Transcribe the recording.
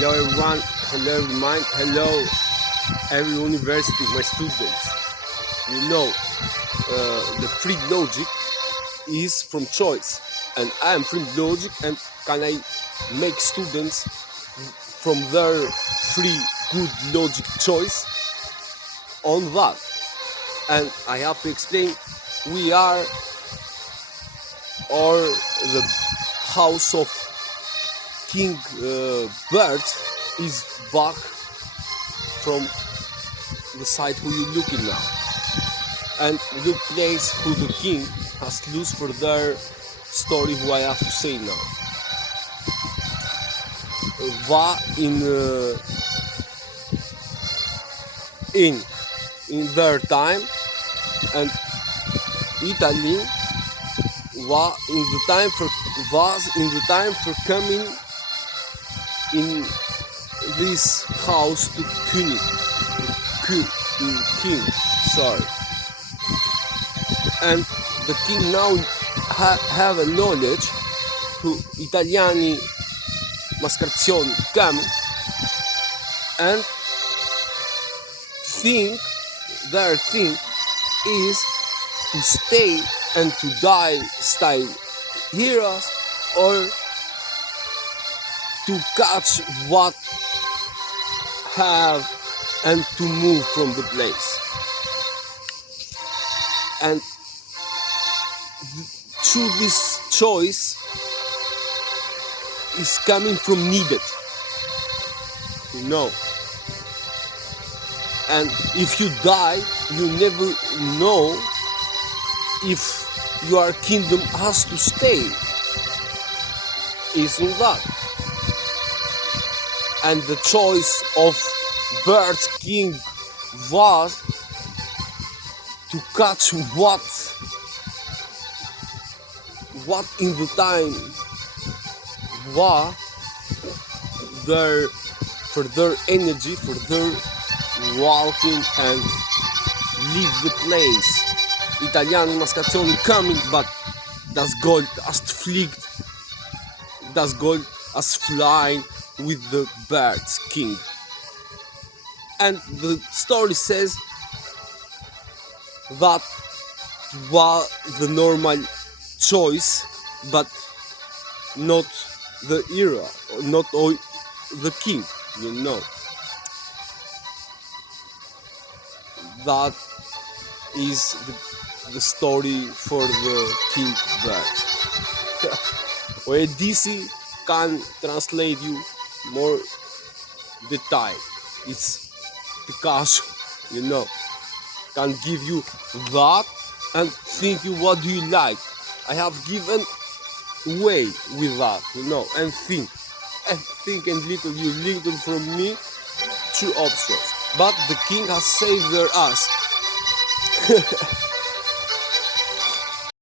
Hello everyone, hello everyone, hello every university, my students. You know, the free logic is from choice, and I am free logic, and can I make students from their free good logic choice on that? And I have to explain, we are or the house of King Bert is back from the side who you looking now, and the place who the king has lost for their story who I have to say now. Va in their time, and Italy was in the time for coming in this house to king, sorry, and the king now have a knowledge who Italiani mascarzioni come and their thing is to stay and to die style heroes, or to catch what have and to move from the place. And through this choice is coming from needed, you know. And if you die, you never know if your kingdom has to stay. Isn't that? And the choice of Bert's king was to catch what in the time was for their energy, for their walking and leave the place. Italiani mascarzioni coming, but das Gold as fliegt, das Gold as flying with the Bert's king. And the story says that was the normal choice, but not the era, not all the king, you know. That is the story for the King Bert. Where DC can translate you more detail. It's Picasso, you know, can give you that and think you what do you like. I have given way with that, you know, and think and little from me, two options. But the king has saved their ass.